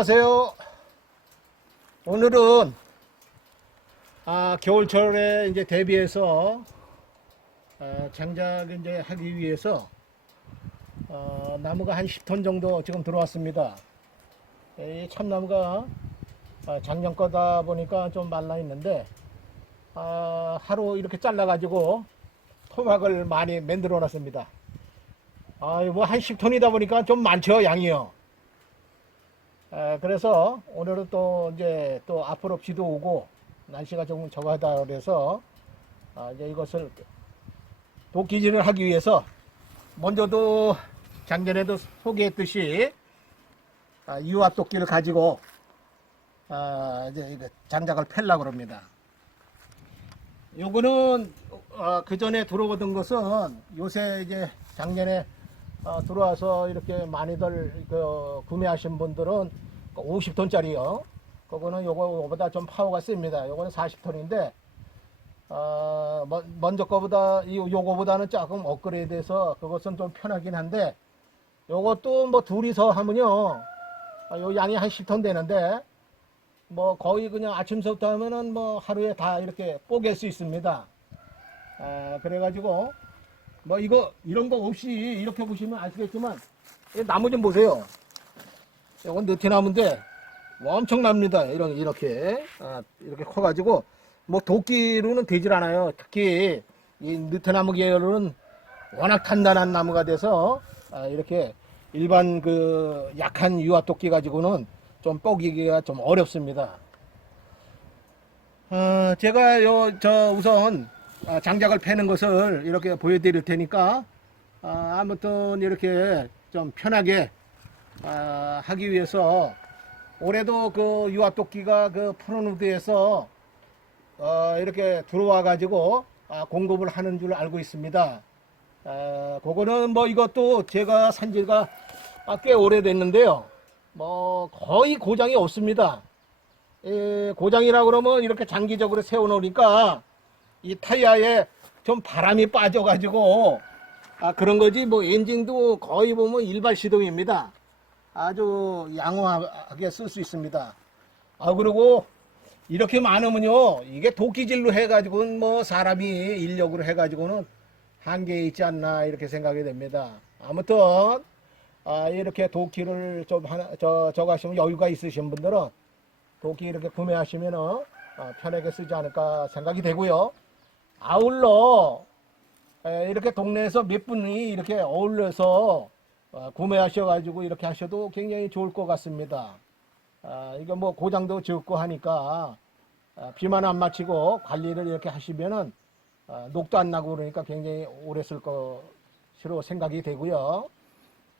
안녕하세요. 오늘은 겨울철에 이제 대비해서 장작 이제 하기 위해서 나무가 한 10톤 정도 지금 들어왔습니다. 이 참나무가 작년 거다 보니까 좀 말라 있는데 하루 이렇게 잘라 가지고 토막을 많이 만들어 놨습니다. 뭐 한 10톤이다 보니까 좀 많죠, 양이요. 그래서 오늘은 또 이제 또 앞으로 비도 오고 날씨가 조금 저하다 그래서 이제 이것을 도끼질을 하기 위해서 먼저도 작년에도 소개했듯이 유압도끼를 가지고 이제 장작을 펴려고 합니다. 요거는 그 전에 들어오던 것은 요새 이제 작년에 들어와서 이렇게 많이들 구매하신 분들은 50톤짜리요. 그거는 요거보다 좀 파워가 셉니다. 요거는 40톤인데 먼저 거보다 요거보다는 조금 업그레이드해서 그것은 좀 편하긴 한데 요것도 뭐 둘이서 하면요 요 양이 한 10톤 되는데 뭐 거의 그냥 아침부터 하면은 뭐 하루에 다 이렇게 뽀갤 수 있습니다. 그래가지고 뭐 이런 거 없이 이렇게 보시면 아시겠지만 나무 좀 보세요. 이건 느티나무인데 엄청납니다. 이렇게 커가지고 뭐 도끼로는 되질 않아요. 특히 이 느티나무 계열은 워낙 단단한 나무가 돼서 이렇게 일반 그 약한 유압도끼 가지고는 좀 뽀기기가 좀 어렵습니다. 제가 우선 장작을 패는 것을 이렇게 보여드릴 테니까 아무튼 이렇게 좀 편하게 하기 위해서 올해도 그 유압도끼가 그 프로누드에서 이렇게 들어와 가지고 공급을 하는 줄 알고 있습니다. 그거는 뭐 이것도 제가 산 지가 꽤 오래됐는데요. 뭐 거의 고장이 없습니다. 고장이라 그러면 이렇게 장기적으로 세워 놓으니까 이 타이어에 좀 바람이 빠져 가지고 그런 거지 뭐 엔진도 거의 보면 일반 시동입니다. 아주 양호하게 쓸 수 있습니다. 그리고 이렇게 많으면요 이게 도끼질로 해 가지고는 뭐 사람이 인력으로 해 가지고는 한계에 있지 않나 이렇게 생각이 됩니다. 아무튼 이렇게 도끼를 좀 저거 하시면 여유가 있으신 분들은 도끼 이렇게 구매하시면은 편하게 쓰지 않을까 생각이 되고요. 아울러 이렇게 동네에서 몇 분이 이렇게 어울려서 구매하셔가지고 이렇게 하셔도 굉장히 좋을 것 같습니다. 이거 뭐 고장도 적고 하니까 비만 안 맞히고 관리를 이렇게 하시면은 녹도 안 나고 그러니까 굉장히 오래 쓸 것으로 생각이 되고요.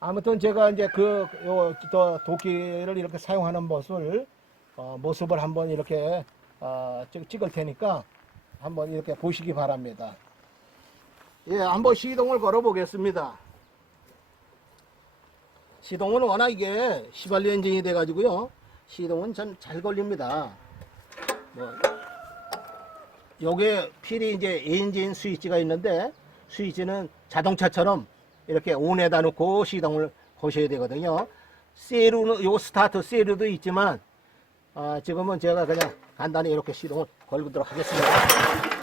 아무튼 제가 이제 도끼를 이렇게 사용하는 모습을 한번 이렇게 찍을 테니까 한번 이렇게 보시기 바랍니다. 예, 한번 시동을 걸어 보겠습니다. 시동은 워낙 이게 휘발유 엔진이 돼 가지고요 시동은 참 잘 걸립니다. 요게 필히 이제 엔진 스위치가 있는데 스위치는 자동차처럼 이렇게 온에다 놓고 시동을 거셔야 되거든요. 세루는 요 스타트 세루도 있지만 지금은 제가 그냥 간단히 이렇게 시동을 걸도록 하겠습니다.